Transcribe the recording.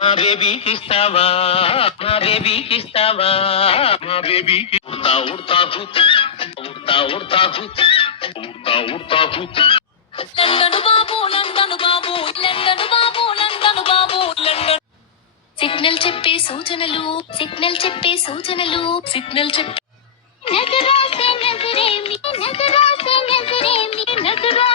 మా బేబీకి ఇస్తావా, మా బేబీకి ఇస్తావా, మా బేబీకి ఉడతా ఉడతా హుత్ ఉడతా ఉడతా హుత్ ఉడతా ఉడతా హుత్. లండను బాబు లండను బాబు లండను బాబు లండను బాబు లండన్. సిగ్నల్ చెప్పే సూచనలు, సిగ్నల్ చెప్పే సూచనలు, సిగ్నల్ చెప్పే నజరాసే నజరేమి, నజరాసే నజరేమి, నజరా